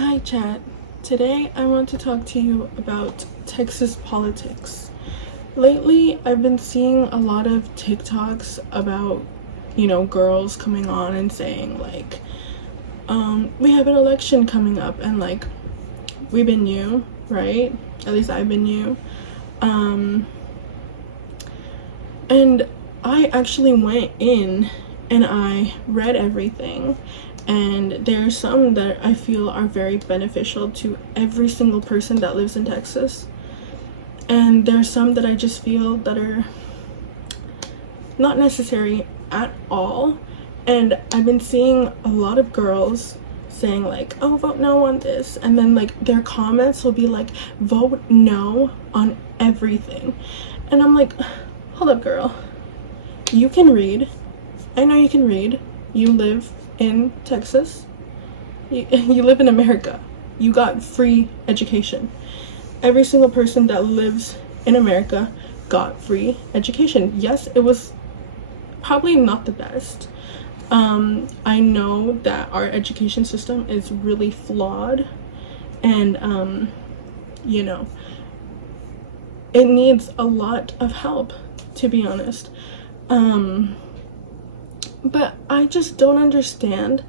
Hi chat. Today I want to talk to you about Texas politics. Lately I've been seeing a lot of TikToks about, girls coming on and saying like, we have an election coming up and like, we've been you, right? At least I've been you. And I actually went in and I read everything, and there's some that I feel are very beneficial to every single person that lives in Texas, and there's some that I just feel that are not necessary at all. And I've been seeing a lot of girls saying like, oh, vote no on this, and then like their comments will be like, vote no on everything. And I'm like, hold up girl, you can read. I know you can read. You live in Texas. You live in America. You got free education. Every single person that lives in America got free education. Yes, it was probably not the best. I know that our education system is really flawed, and it needs a lot of help, to be honest. But I just don't understand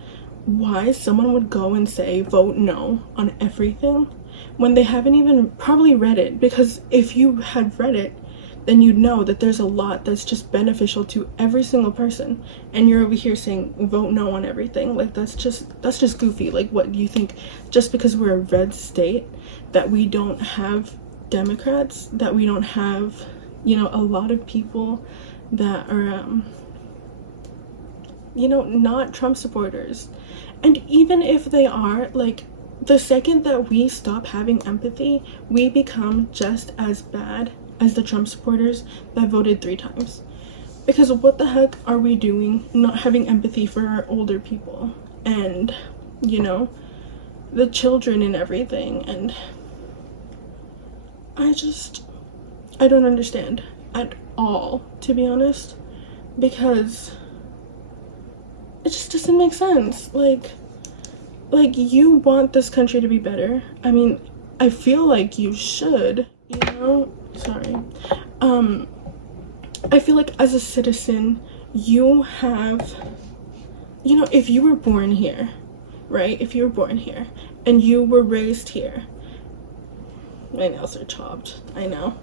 why someone would go and say vote no on everything when they haven't even probably read it. Because if you had read it, then you'd know that there's a lot that's just beneficial to every single person, and you're over here saying vote no on everything. Like that's just goofy. Like, what do you think, just because we're a red state, that we don't have Democrats, that we don't have a lot of people that are not Trump supporters? And even if they are, like, the second that we stop having empathy, we become just as bad as the Trump supporters that voted 3 times. Because what the heck are we doing not having empathy for our older people and the children and everything? And I don't understand at all, to be honest, because it just doesn't make sense. Like you want this country to be better. I mean, I feel like you should, sorry. I feel like as a citizen, you have, if you were born here, right? If you were born here and you were raised here, my nails are chopped, I know.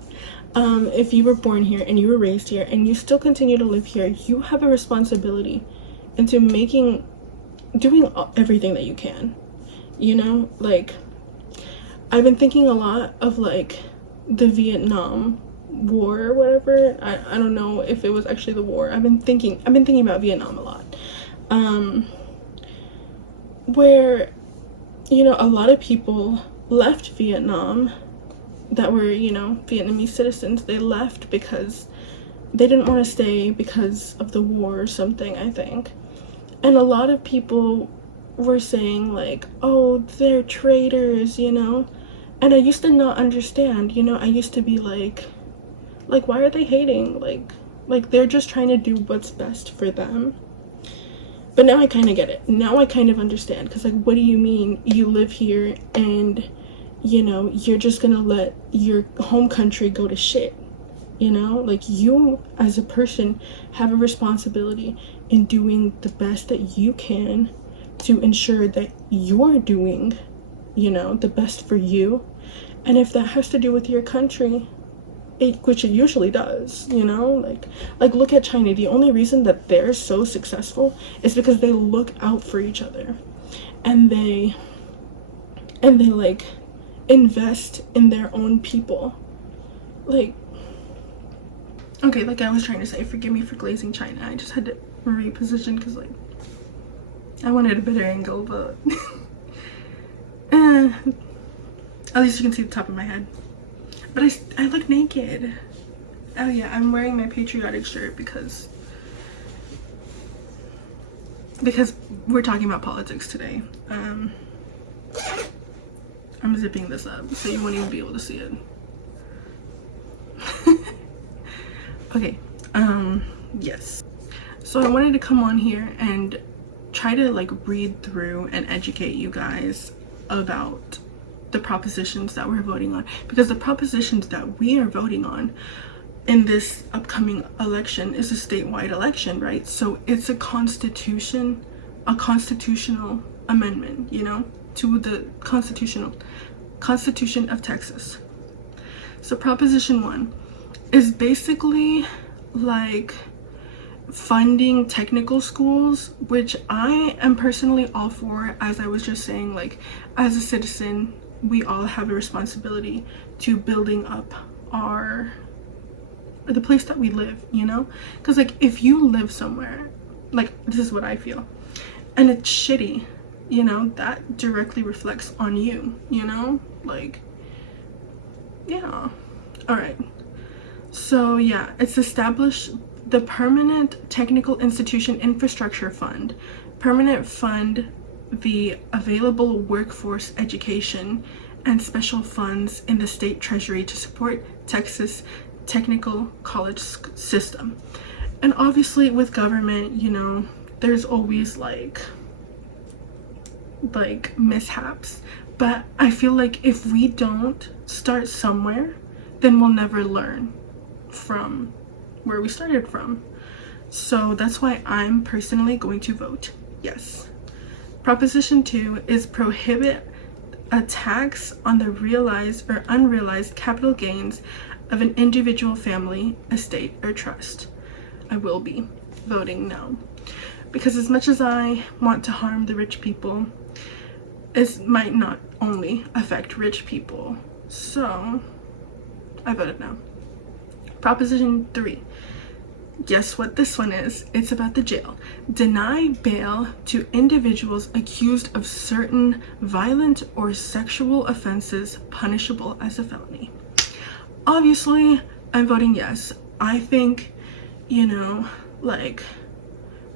If you were born here and you were raised here and you still continue to live here, you have a responsibility into doing everything that you can, like, I've been thinking a lot of like the Vietnam War or whatever. I don't know if it was actually the war. I've been thinking about Vietnam a lot, where a lot of people left Vietnam that were Vietnamese citizens. They left because they didn't want to stay because of the war or something, I think. And a lot of people were saying like, oh, they're traitors, and I used to not understand. I used to be like why are they hating? Like they're just trying to do what's best for them. But now I kind of get it. Now I kind of understand, because like, what do you mean you live here and you're just gonna let your home country go to shit? Like, you as a person have a responsibility in doing the best that you can to ensure that you're doing the best for you. And if that has to do with your country, which it usually does, like look at China. The only reason that they're so successful is because they look out for each other, and they like invest in their own people. Like, okay, like I was trying to say, forgive me for glazing China. I just had to reposition because like I wanted a better angle, but at least you can see the top of my head. But I look naked. Oh yeah, I'm wearing my patriotic shirt because we're talking about politics today. I'm zipping this up so you won't even be able to see it. Okay, yes. So I wanted to come on here and try to like read through and educate you guys about the propositions that we're voting on, because the propositions that we are voting on in this upcoming election is a statewide election, right? So it's a constitutional amendment, you know, to the Constitution of Texas. So Proposition 1 is basically like funding technical schools, which I am personally all for. As I was just saying, like, as a citizen, we all have a responsibility to building up the place that we live, you know? Because like, if you live somewhere, like, this is what I feel, and it's shitty, you know, that directly reflects on you, you know? Like, yeah. All right. So yeah, it's established the Permanent Technical Institution Infrastructure Fund. Permanent fund the available workforce education and special funds in the state treasury to support Texas technical college system. And obviously with government, you know, there's always like mishaps, but I feel like if we don't start somewhere, then we'll never learn from where we started from. So that's why I'm personally going to vote yes. Proposition 2 is prohibit a tax on the realized or unrealized capital gains of an individual family, estate, or trust. I will be voting no, because as much as I want to harm the rich people, it might not only affect rich people. So I voted no. Proposition 3. Guess what this one is? It's about the jail. Deny bail to individuals accused of certain violent or sexual offenses punishable as a felony. Obviously, I'm voting yes. I think, you know, like,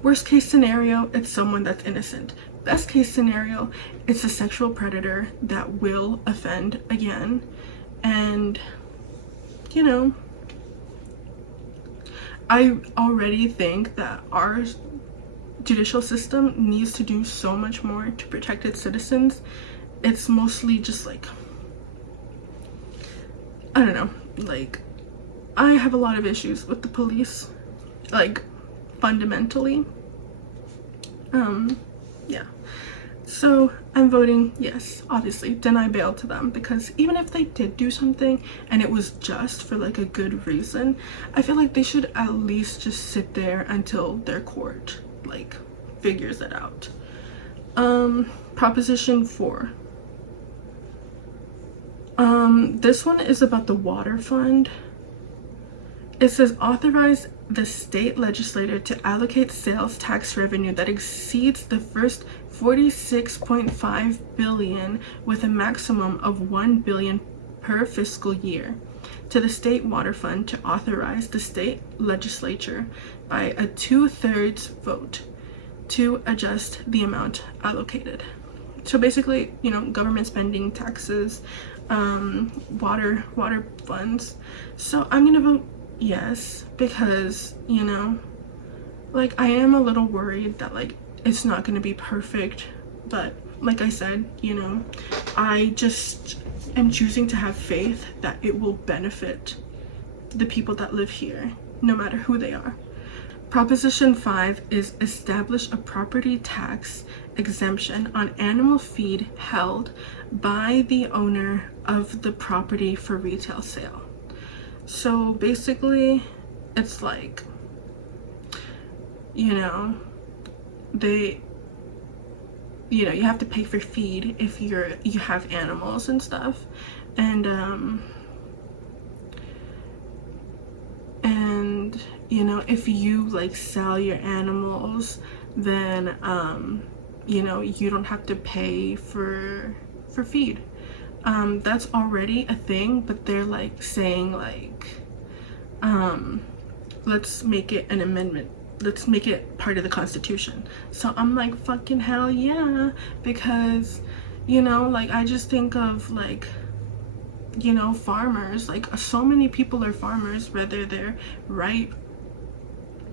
worst case scenario, it's someone that's innocent. Best case scenario, it's a sexual predator that will offend again. And, you know, I already think that our judicial system needs to do so much more to protect its citizens. It's mostly just like, I don't know, like, I have a lot of issues with the police, like, fundamentally. Yeah. So I'm voting yes, obviously, deny bail to them, because even if they did do something and it was just for like a good reason, I feel like they should at least just sit there until their court like figures it out. Proposition 4. This one is about the water fund. It says authorize the state legislature to allocate sales tax revenue that exceeds the first 46.5 billion with a maximum of 1 billion per fiscal year to the state water fund, to authorize the state legislature by a 2/3 vote to adjust the amount allocated. So basically, you know, government spending, taxes, water funds. So I'm gonna vote yes, because, you know, like, I am a little worried that like it's not going to be perfect, but like I said, you know, I just am choosing to have faith that it will benefit the people that live here, no matter who they are. Proposition 5 is establish a property tax exemption on animal feed held by the owner of the property for retail sale. So basically, it's like, you know, you have to pay for feed if you have animals and stuff, and you know, if you like sell your animals, then you know, you don't have to pay for feed. That's already a thing, but they're like saying like, let's make it an amendment, let's make it part of the Constitution. So I'm like, fucking hell yeah, because, you know, like, I just think of like, you know, farmers, like, so many people are farmers, whether they're right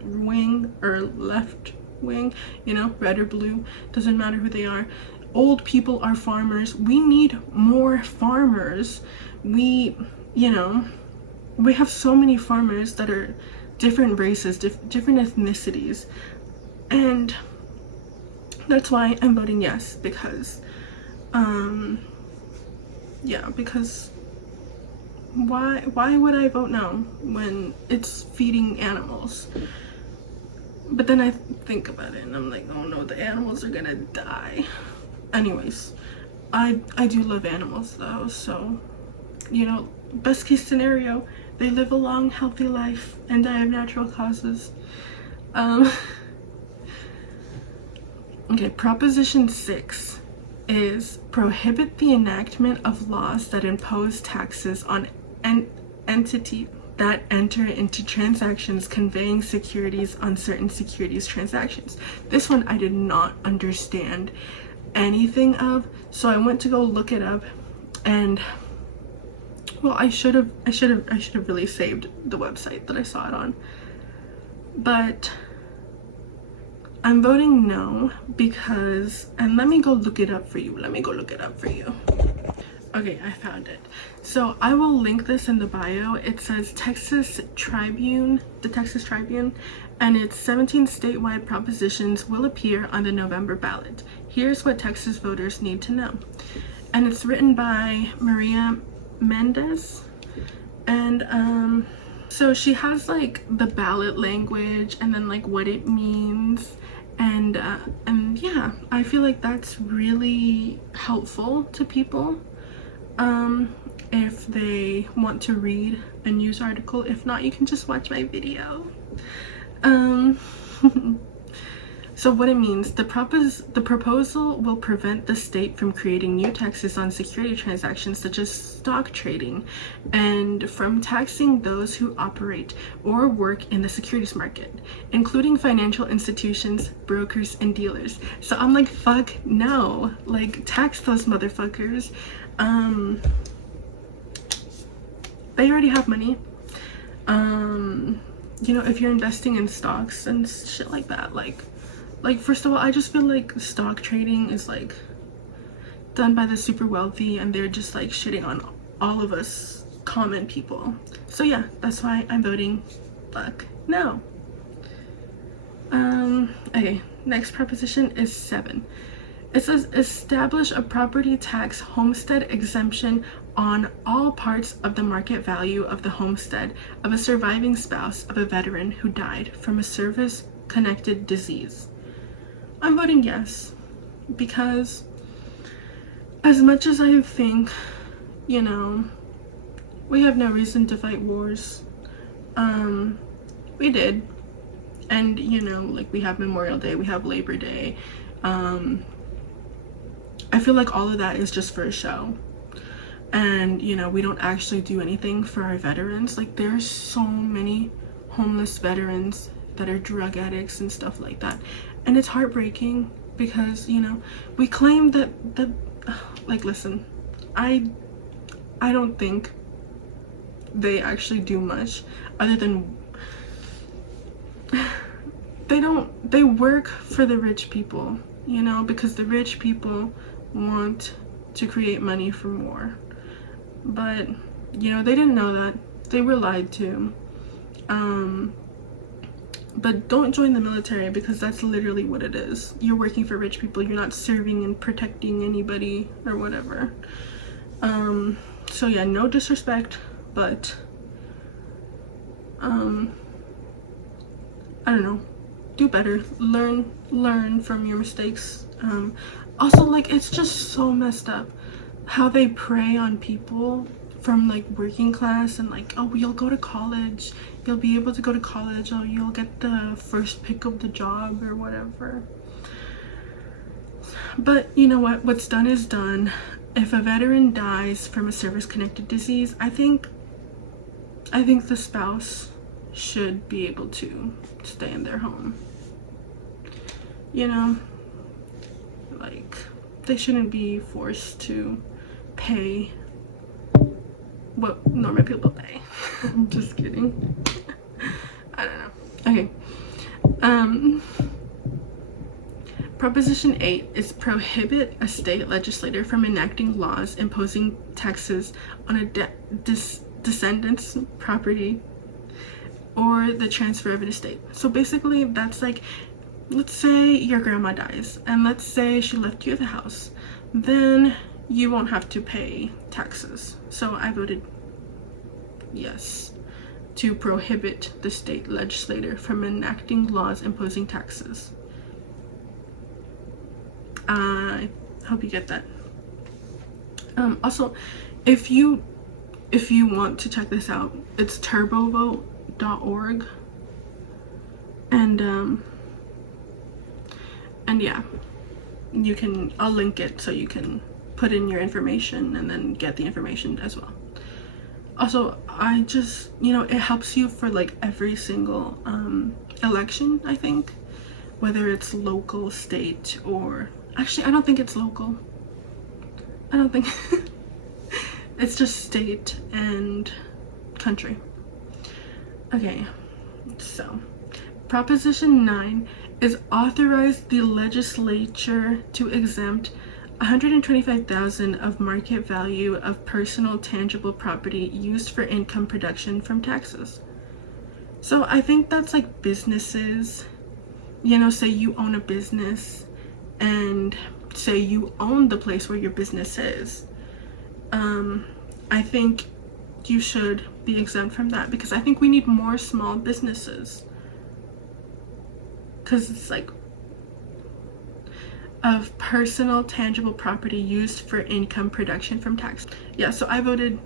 wing or left wing, you know, red or blue, doesn't matter who they are. old people are farmers. We need more farmers. We, you know, we have so many farmers that are different races, different ethnicities, and that's why I'm voting yes, because yeah, because why would I vote no when it's feeding animals? But then I think about it and I'm like, oh no, the animals are gonna die. Anyways, I do love animals though, so, you know, best case scenario, they live a long, healthy life and die of natural causes. Okay, Proposition 6 is prohibit the enactment of laws that impose taxes on entity that enter into transactions conveying securities on certain securities transactions. This one I did not understand anything of, so I went to go look it up, and well, I should have really saved the website that I saw it on, but I'm voting no because, and let me go look it up for you. Okay, I found it. So I will link this in the bio. It says Texas Tribune, the Texas Tribune, and its 17 statewide propositions will appear on the November ballot. Here's what Texas voters need to know. And it's written by Maria Mendez. And so she has like the ballot language and then like what it means. And yeah, I feel like that's really helpful to people if they want to read a news article. If not, you can just watch my video. So what it means, the proposal will prevent the state from creating new taxes on security transactions such as stock trading, and from taxing those who operate or work in the securities market, including financial institutions, brokers, and dealers. So I'm like, fuck no, like tax those motherfuckers. They already have money. You know, if you're investing in stocks and shit like that, like first of all, I just feel like stock trading is like done by the super wealthy, and they're just like shitting on all of us common people. So yeah, that's why I'm voting fuck no. Okay, next proposition is 7. It says establish a property tax homestead exemption on all parts of the market value of the homestead of a surviving spouse of a veteran who died from a service-connected disease. I'm voting yes, because as much as I think, you know, we have no reason to fight wars, we did. And, you know, like we have Memorial Day, we have Labor Day. I feel like all of that is just for a show. And, you know, we don't actually do anything for our veterans. Like, there's so many homeless veterans that are drug addicts and stuff like that. And it's heartbreaking because, you know, we claim that like, listen, I don't think they actually do much other than they work for the rich people, you know, because the rich people want to create money from war. But, you know, they didn't know that. They were lied to. But don't join the military, because that's literally what it is. You're working for rich people. You're not serving and protecting anybody or whatever. So yeah, no disrespect, but I don't know, do better. Learn from your mistakes. Also, like, it's just so messed up how they prey on people from like working class, and like, oh, you'll go to college, you'll be able to go to college, oh, you'll get the first pick of the job or whatever. But you know what, what's done is done. If a veteran dies from a service-connected disease, I think the spouse should be able to stay in their home. You know, like, they shouldn't be forced to pay what normal people pay. I'm just kidding. I don't know. Okay. Proposition 8 is prohibit a state legislator from enacting laws imposing taxes on a descendant's property or the transfer of an estate. So basically that's like, let's say your grandma dies and let's say she left you the house, then you won't have to pay taxes. So I voted yes to prohibit the state legislator from enacting laws imposing taxes. I hope you get that. Also, if you want to check this out, it's turbovote.org, and yeah, you can, I'll link it so you can put in your information and then get the information as well. Also, I just, you know, it helps you for like every single election, I think, whether it's local, state, or actually I don't think it's local. I don't think it's just state and country. Okay, so Proposition 9 is authorize the legislature to exempt $125,000 of market value of personal tangible property used for income production from taxes. So I think that's like businesses, you know, say you own a business and say you own the place where your business is. I think you should be exempt from that because I think we need more small businesses, because it's like of personal tangible property used for income production from tax. Yeah, so I voted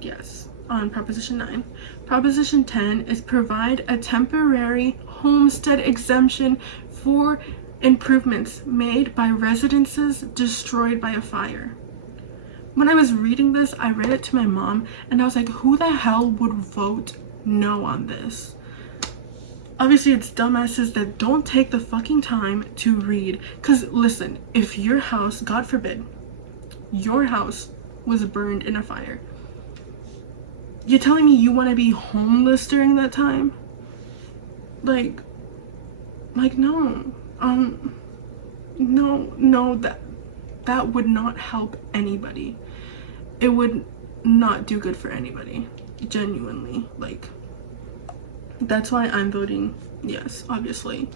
yes on Proposition 9. Proposition 10 is provide a temporary homestead exemption for improvements made by residences destroyed by a fire. When I was reading this, I read it to my mom and I was like, who the hell would vote no on this? Obviously it's dumbasses that don't take the fucking time to read. Because listen, if your house, God forbid, your house was burned in a fire, you're telling me you want to be homeless during that time? Like no. No, that would not help anybody. It would not do good for anybody, genuinely. Like, that's why I'm voting yes, obviously.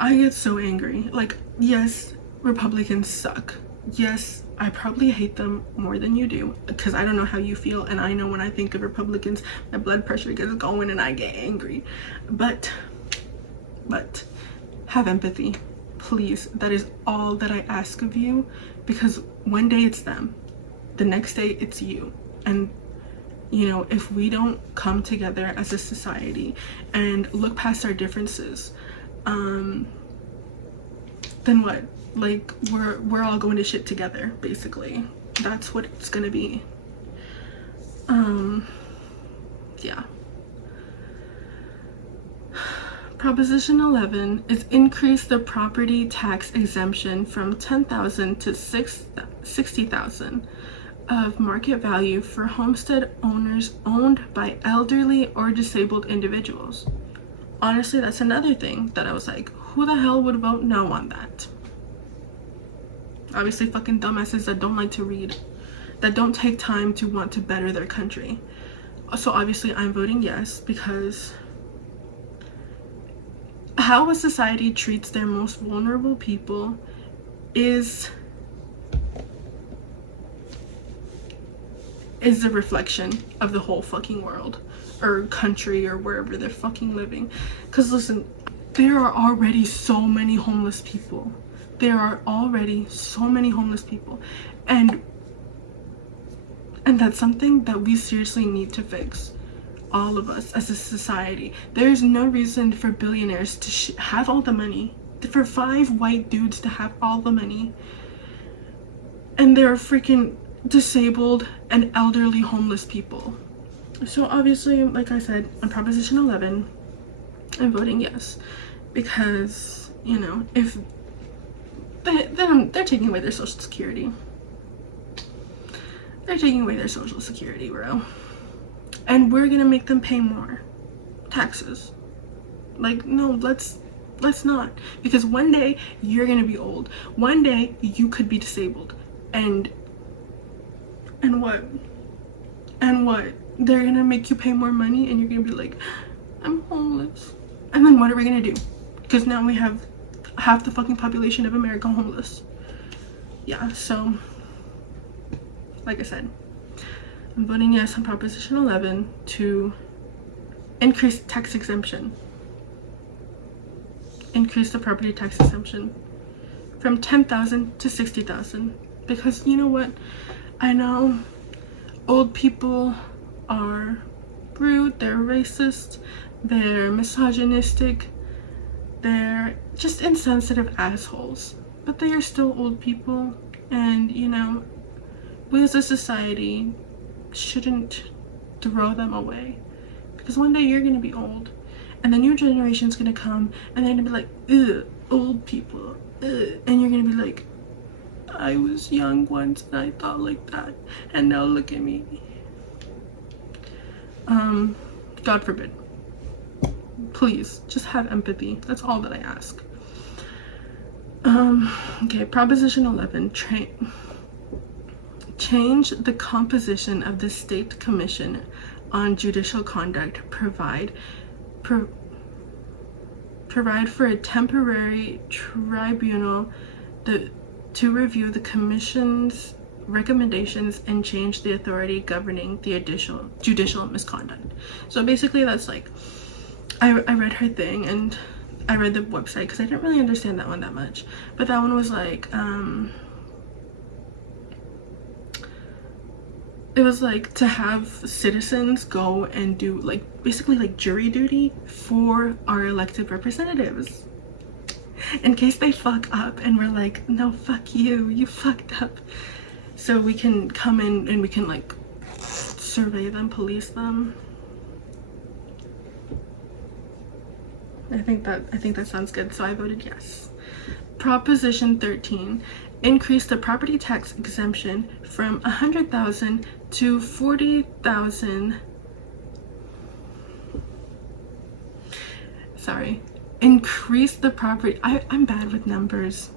I get so angry. Like, yes, Republicans suck. Yes, I probably hate them more than you do because I don't know how you feel, and I know when I think of Republicans, my blood pressure gets going and I get angry. But have empathy, please. That is all that I ask of you, because one day it's them, the next day it's you. And you know, if we don't come together as a society and look past our differences, then what? Like, we're all going to shit together, basically. That's what it's gonna be. Yeah. Proposition 11 is increase the property tax exemption from $10,000 to $60,000 of market value for homestead owners owned by elderly or disabled individuals. Honestly, that's another thing that I was like, who the hell would vote no on that? Obviously fucking dumbasses that don't like to read, that don't take time to want to better their country. So obviously I'm voting yes, because how a society treats their most vulnerable people is a reflection of the whole fucking world or country or wherever they're fucking living. Because listen, there are already so many homeless people. There are already so many homeless people, and that's something that we seriously need to fix, all of us as a society. There's no reason for billionaires to have all the money, for 5 white dudes to have all the money, and there are freaking disabled and elderly homeless people. So obviously, like I said, on Proposition 11, I'm voting yes, because, you know, if they're taking away their social security. They're taking away their social security, bro. And we're gonna make them pay more taxes. Like, no, let's Let's not. Because one day you're gonna be old. One day you could be disabled. And what? And what? They're gonna make you pay more money and you're gonna be like, I'm homeless. And then what are we gonna do? Because now we have half the fucking population of America homeless. Yeah, so like I said, I'm voting yes on Proposition 11 to increase tax exemption. Increase the property tax exemption from $10,000 to $60,000. Because you know what? I know old people are rude, they're racist, they're misogynistic, they're just insensitive assholes. But they are still old people, and you know, we as a society shouldn't throw them away. Because one day you're gonna be old, and the new generation's gonna come, and they're gonna be like, ugh, old people, ugh. And you're gonna be like, I was young once and I thought like that, and now look at me. God forbid. Please, just have empathy. That's all that I ask. Okay, Proposition 11, change the composition of the State Commission on Judicial Conduct, provide for a temporary tribunal to review the Commission's recommendations and change the authority governing the judicial misconduct. So basically that's like, I read her thing and I read the website because I didn't really understand that one that much, but that one was like, it was like to have citizens go and do like basically like jury duty for our elected representatives in case they fuck up and we're like, no, fuck you, you fucked up. So we can come in and we can like survey them, police them. I think that sounds good, so I voted yes. Proposition 13, increase the property tax exemption from $100,000 to $40,000. Sorry. Increase the property, I'm bad with numbers.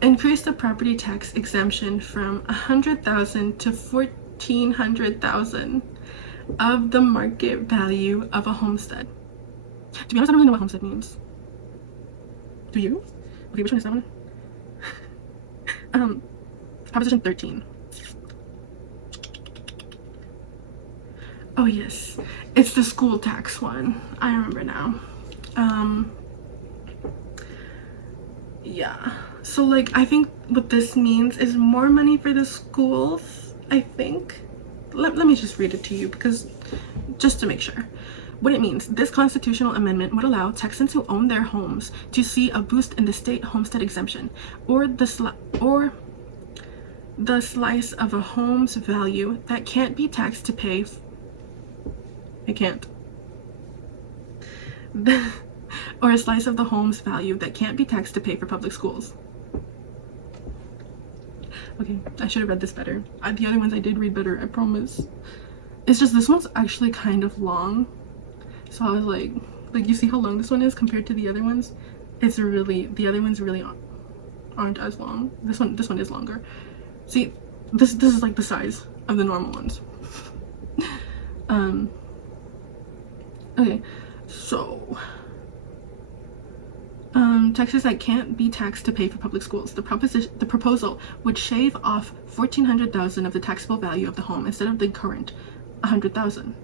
Increase the property tax exemption from $100,000 to $1,400,000 of the market value of a homestead. To be honest, I don't really know what homestead means. Do you? Okay, which one is that one? Proposition 13. Oh yes, it's the school tax one. I remember now. Yeah, so like I think what this means is more money for the schools, I think. Let me just read it to you because just to make sure. What it means, this constitutional amendment would allow Texans who own their homes to see a boost in the state homestead exemption or the slice of a home's value that can't be taxed to pay. It can't. Or a slice of the home's value that can't be taxed to pay for public schools. Okay, I should have read this better. The other ones I did read better, I promise. It's just this one's actually kind of long. So I was like you see how long this one is compared to the other ones? It's really, the other ones really aren't as long. This one is longer. See, this is like the size of the normal ones. Okay, so taxes that can't be taxed to pay for public schools. The proposal would shave off $1,400,000 of the taxable value of the home instead of the current $100,000.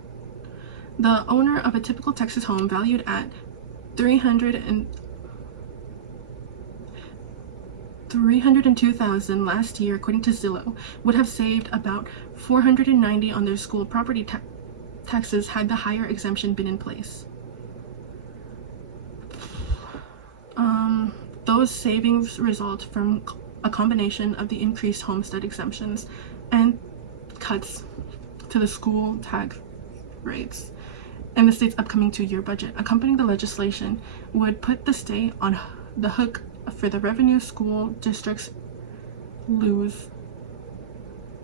The owner of a typical Texas home valued at $302,000 last year, according to Zillow, would have saved about $490 on their school property taxes had the higher exemption been in place. Those savings result from a combination of the increased homestead exemptions and cuts to the school tax rates and the state's upcoming 2-year budget. Accompanying the legislation would put the state on the hook for the revenue school districts lose.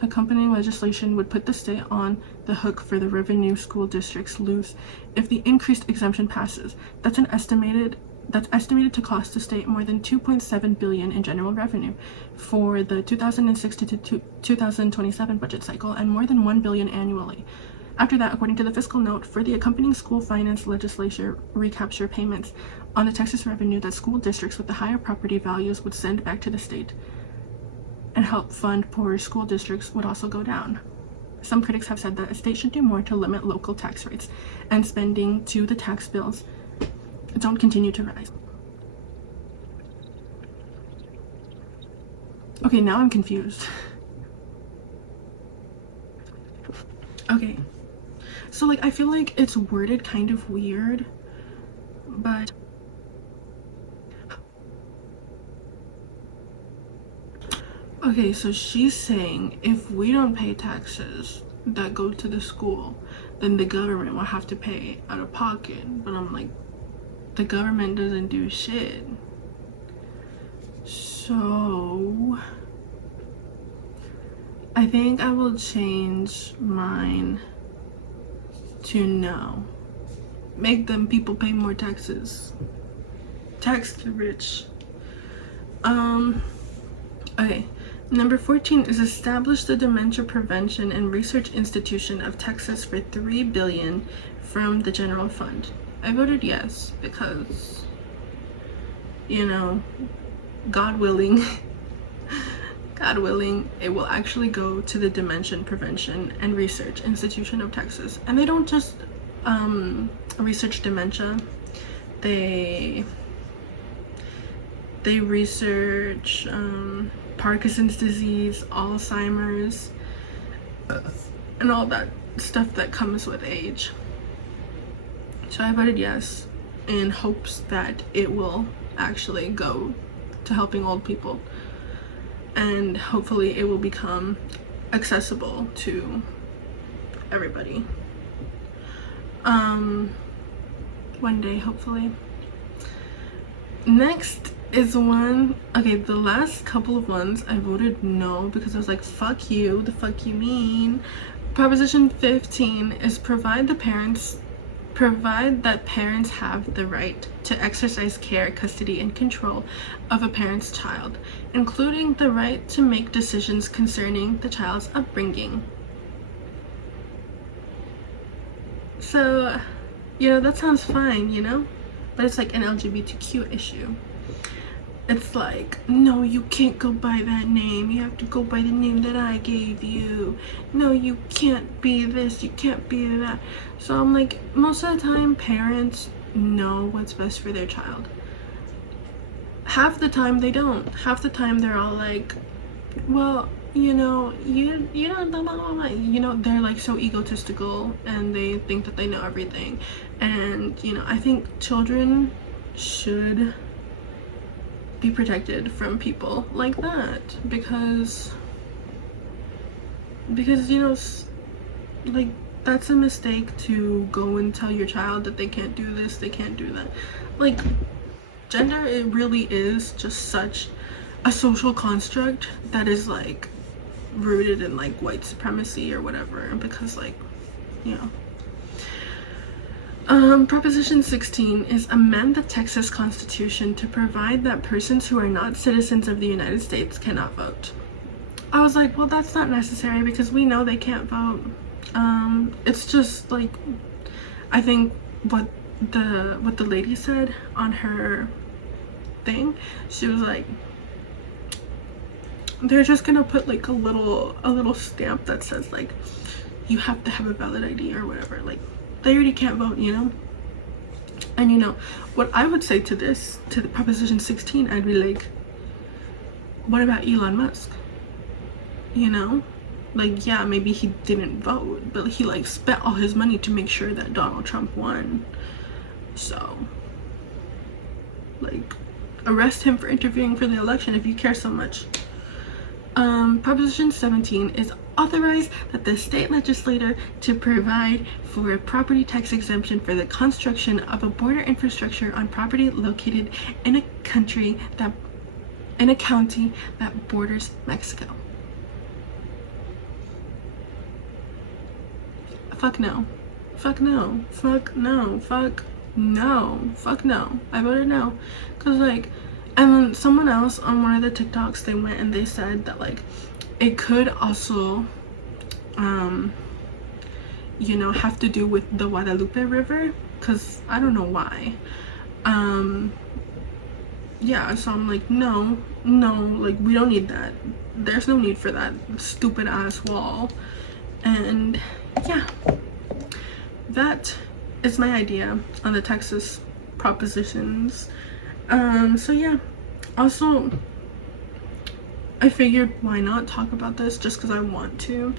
Accompanying legislation would put the state on the hook for the revenue school districts lose if the increased exemption passes. That's an estimated that's estimated to cost the state more than $2.7 billion in general revenue for the 2006 to 2027 budget cycle, and more than $1 billion annually. After that, according to the fiscal note, for the accompanying school finance legislature recapture payments on the Texas revenue that school districts with the higher property values would send back to the state and help fund poorer school districts would also go down. Some critics have said that a state should do more to limit local tax rates and spending to the tax bills don't continue to rise. Okay, now I'm confused. Okay, so like I feel like it's worded kind of weird, but okay, so she's saying if we don't pay taxes that go to the school, then the government will have to pay out of pocket. But I'm like, the government doesn't do shit. So I think I will change mine to no. Make them people pay more taxes. Tax the rich. Okay. Number 14 is establish the Dementia Prevention and Research Institution of Texas for $3 billion from the general fund. I voted yes because, you know, God willing, God willing, it will actually go to the Dementia Prevention and Research Institution of Texas. And they don't just research dementia. They research Parkinson's disease, Alzheimer's, and all that stuff that comes with age. So I voted yes in hopes that it will actually go to helping old people, and hopefully it will become accessible to everybody. One day, hopefully. Next is one, okay, the last couple of ones I voted no because I was like, fuck you, the fuck you mean. Proposition 15 is provide that parents have the right to exercise care, custody, and control of a parent's child, including the right to make decisions concerning the child's upbringing. So, you know, that sounds fine, you know, but it's like an LGBTQ issue. It's like, no, you can't go by that name. You have to go by the name that I gave you. No, you can't be this, you can't be that. So I'm like, most of the time, parents know what's best for their child. Half the time they don't. Half the time they're all like, well, you know, you know, blah, blah, blah, blah. You know, they're like so egotistical and they think that they know everything. And, you know, I think children should be protected from people like that because you know, like, that's a mistake to go and tell your child that they can't do this, they can't do that. Like, gender, it really is just such a social construct that is like rooted in like white supremacy or whatever, because like, you know. Proposition 16 is amend the Texas Constitution to provide that persons who are not citizens of the United States cannot vote. I was like, well, that's not necessary because we know they can't vote. It's just like, I think what the lady said on her thing, she was like, they're just gonna put like a little stamp that says like, you have to have a valid ID or whatever. Like, they already can't vote, you know. And you know what I would say to this, to the Proposition 16, I'd be like, what about Elon Musk? You know, like, yeah, maybe he didn't vote, but he like spent all his money to make sure that Donald Trump won. So like, arrest him for interfering for the election if you care so much. Proposition 17 is authorize that the state legislator to provide for a property tax exemption for the construction of a border infrastructure on property located in a county that borders Mexico. Fuck no. Fuck no. Fuck no. Fuck no, fuck no. I voted no. Because like, and then someone else on one of the TikToks, they went and they said that like it could also you know, have to do with the Guadalupe River, because I don't know why. Yeah, so I'm like, no, like we don't need that. There's no need for that stupid ass wall. And yeah, that is my idea on the Texas propositions. So yeah, also I figured why not talk about this, just because I want to.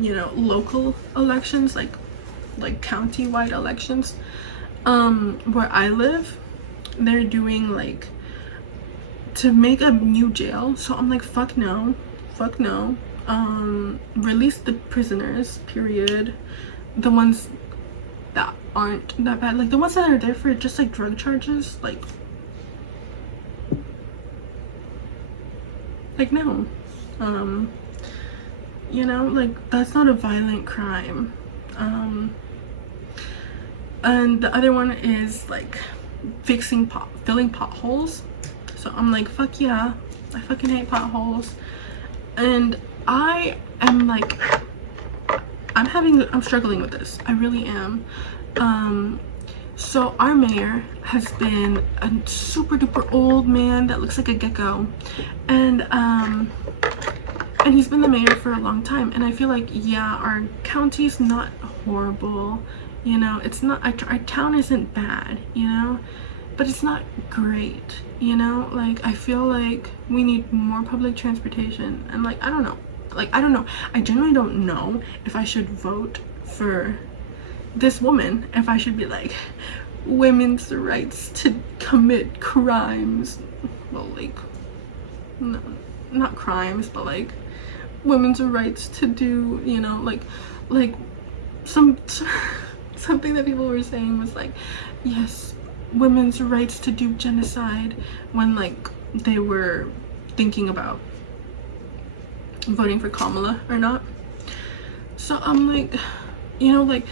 You know, local elections, like county-wide elections, where I live, they're doing like to make a new jail. So I'm like, fuck no, release the prisoners, period. The ones that aren't that bad, like the ones that are there for just like drug charges, like no. You know, like that's not a violent crime. And the other one is like filling potholes. So I'm like, fuck yeah, I fucking hate potholes. And I am like, I'm struggling with this. I really am. So our mayor has been a super duper old man that looks like a gecko, and he's been the mayor for a long time. And I feel like, yeah, our county's not horrible, you know, it's not, our town isn't bad, you know, but it's not great, you know. Like I feel like we need more public transportation, and like I don't know, I genuinely don't know if I should vote for this woman, if I should be like, women's rights to commit crimes, well, like, no, not crimes, but like women's rights to do, you know, like something that people were saying was like, yes, women's rights to do genocide, when like they were thinking about voting for Kamala or not. So I'm like, you know, like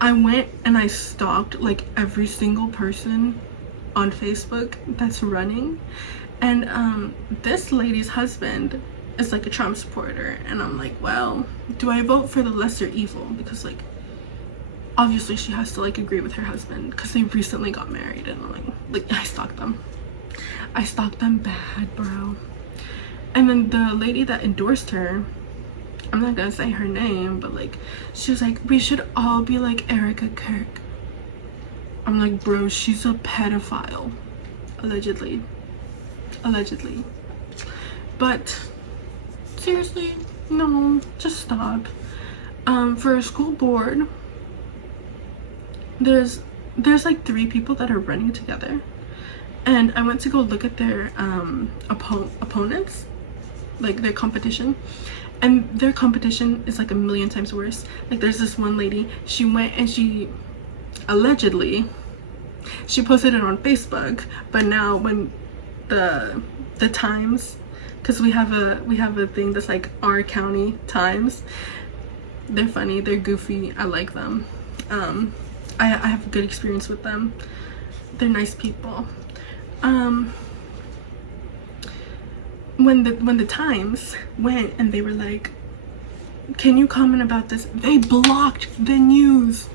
I went and I stalked like every single person on Facebook that's running, and this lady's husband is like a Trump supporter, and I'm like, well, do I vote for the lesser evil? Because like obviously she has to like agree with her husband because they recently got married. And I'm like I stalked them bad, bro. And then the lady that endorsed her, I'm not gonna say her name, but like she was like, we should all be like Erica Kirk. I'm like, bro, she's a pedophile, allegedly. But seriously, no, just stop. For a school board, there's like 3 people that are running together, and I went to go look at their opponents, like their competition, and their competition is like a million times worse. Like there's this one lady, she went and she allegedly she posted it on Facebook, but now when the Times, because we have a thing that's like our county Times, they're funny, they're goofy, I like them. I have a good experience with them, they're nice people. When the Times went and they were like, can you comment about this, they blocked the news.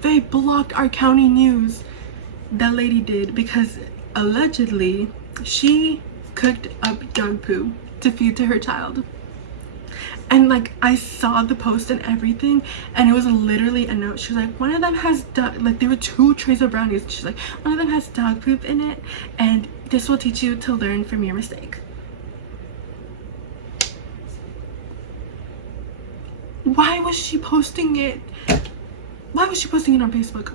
They blocked our county news. That lady did, because allegedly she cooked up dog poo to feed to her child. And like I saw the post and everything, and it was literally a note. She was like, one of them has dog, like there were 2 trays of brownies. She's like, one of them has dog poop in it, and this will teach you to learn from your mistake. Why was she posting it? Why was she posting it on Facebook?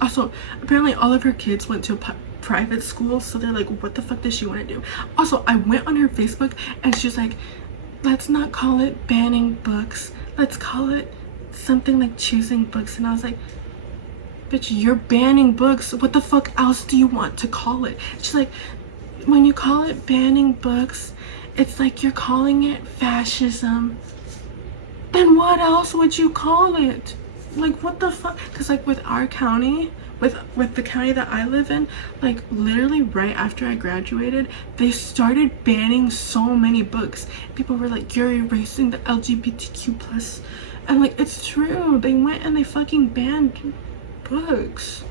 Also, apparently all of her kids went to a private school, so they're like, what the fuck does she want to do? Also, I went on her Facebook and she's like, let's not call it banning books, let's call it something like choosing books. And I was like, bitch, you're banning books, what the fuck else do you want to call it? She's like, when you call it banning books, it's like you're calling it fascism. Then what else would you call it? Like, what the fuck? Because, like, with our county, with the county that I live in, like, literally right after I graduated, they started banning so many books. People were like, you're erasing the LGBTQ plus. And, like, it's true. They went and they fucking banned books.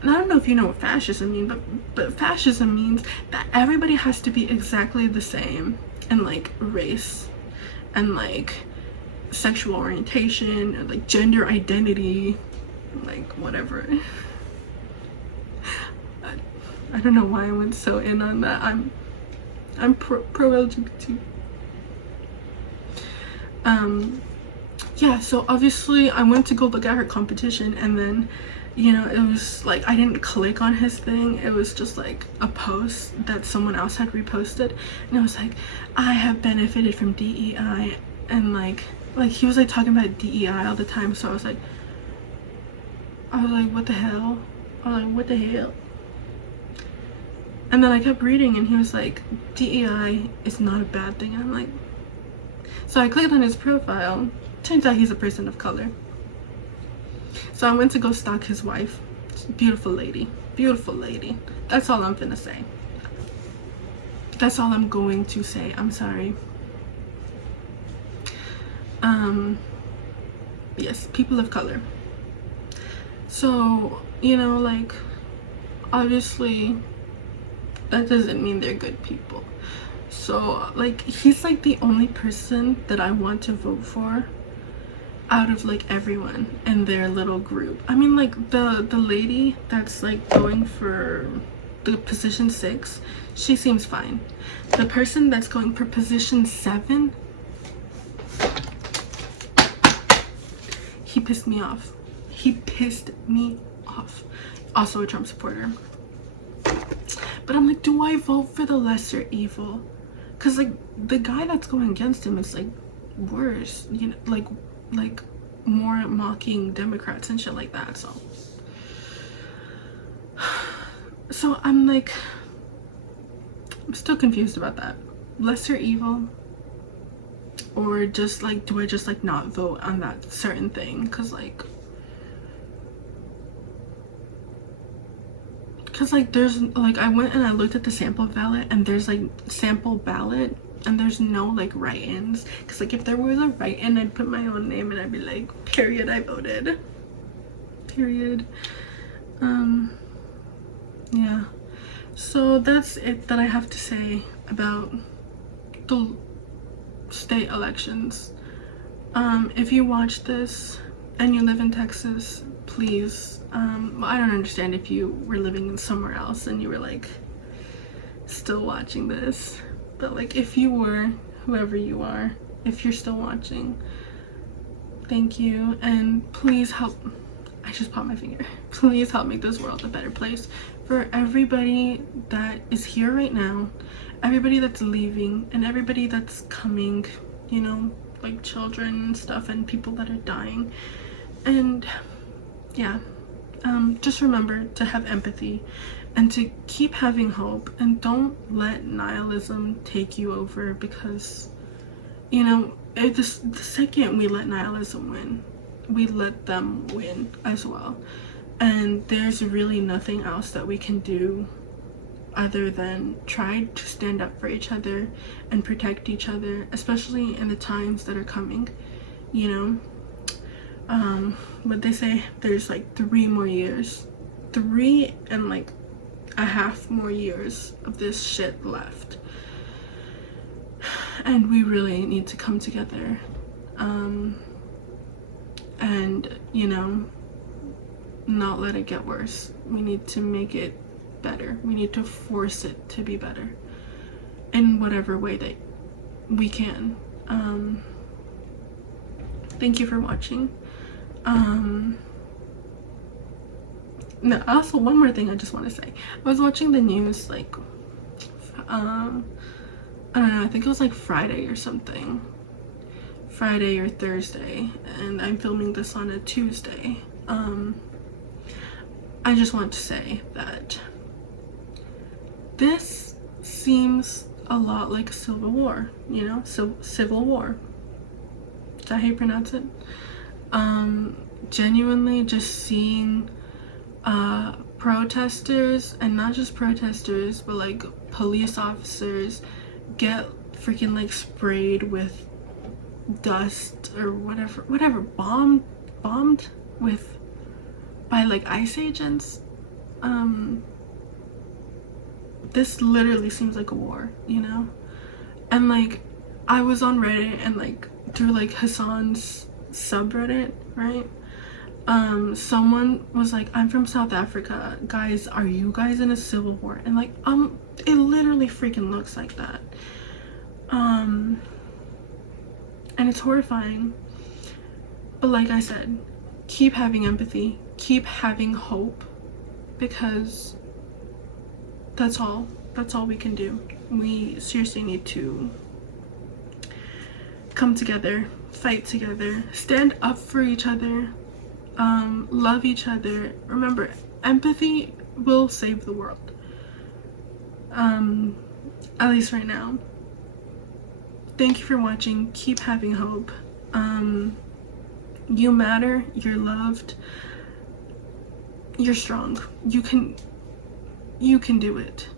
And I don't know if you know what fascism means, but fascism means that everybody has to be exactly the same in, like, race and, like, sexual orientation or, like, gender identity, like, whatever. I don't know why I went so in on that. I'm pro LGBT. Yeah, so obviously I went to go look at her competition, and then, you know, it was like I didn't click on his thing. It was just like a post that someone else had reposted, and it was like, I have benefited from DEI, and like he was like talking about DEI all the time. So I was like, what the hell? I was like, what the hell? And then I kept reading, and he was like, DEI is not a bad thing. And I'm like, so I clicked on his profile. Turns out he's a person of color. So I went to go stalk his wife. Beautiful lady. Beautiful lady. That's all I'm gonna say. That's all I'm going to say. I'm sorry. Yes, people of color. So, you know, like, obviously that doesn't mean they're good people. So, like, he's like the only person that I want to vote for out of like everyone in their little group. I mean, like, the lady that's like going for the position 6, she seems fine. The person that's going for position 7, he pissed me off. He pissed me off. Also a Trump supporter. But I'm like, do I vote for the lesser evil? Because, like, the guy that's going against him is like worse, you know, like more mocking Democrats and shit like that. So I'm like, I'm still confused about that. Lesser evil, or just like, do I just like not vote on that certain thing? Because like there's like, I went and I looked at the sample ballot, and there's like sample ballot, and there's no like write-ins. Because like, if there was a write-in, I'd put my own name and I'd be like, period, I voted, period. Yeah, so that's it that I have to say about the state elections. If you watch this and you live in Texas, please, I don't understand if you were living in somewhere else and you were like still watching this, but like, if you were, whoever you are, if you're still watching, thank you, and please help. I just popped my finger. Please help make this world a better place for everybody that is here right now, everybody that's leaving, and everybody that's coming, you know, like children and stuff, and people that are dying. And yeah, just remember to have empathy and to keep having hope, and don't let nihilism take you over, because, you know, the second we let nihilism win, we let them win as well. And there's really nothing else that we can do other than try to stand up for each other and protect each other, especially in the times that are coming, you know. But they say there's like 3 more years, 3.5 more years of this shit left, and we really need to come together, and, you know, not let it get worse. We need to make it better. We need to force it to be better in whatever way that we can. Thank you for watching. No, also one more thing I just want to say. I was watching the news like I don't know, I think it was like Friday or something, Friday or Thursday, and I'm filming this on a Tuesday. I just want to say that this seems a lot like a civil war, you know, civil war. Is that how you pronounce it? genuinely just seeing protesters, and not just protesters, but like police officers get freaking like sprayed with dust or whatever, bombed with by like ICE agents. This literally seems like a war, you know? And like I was on Reddit, and like through like Hassan's subreddit, right? Someone was like, I'm from South Africa, guys, are you guys in a civil war? And like it literally freaking looks like that. And it's horrifying. But like I said, keep having empathy, keep having hope, because that's all we can do. We seriously need to come together, fight together, stand up for each other, love each other. Remember, empathy will save the world, at least right now. Thank you for watching. Keep having hope. You matter, you're loved, you're strong, you can do it.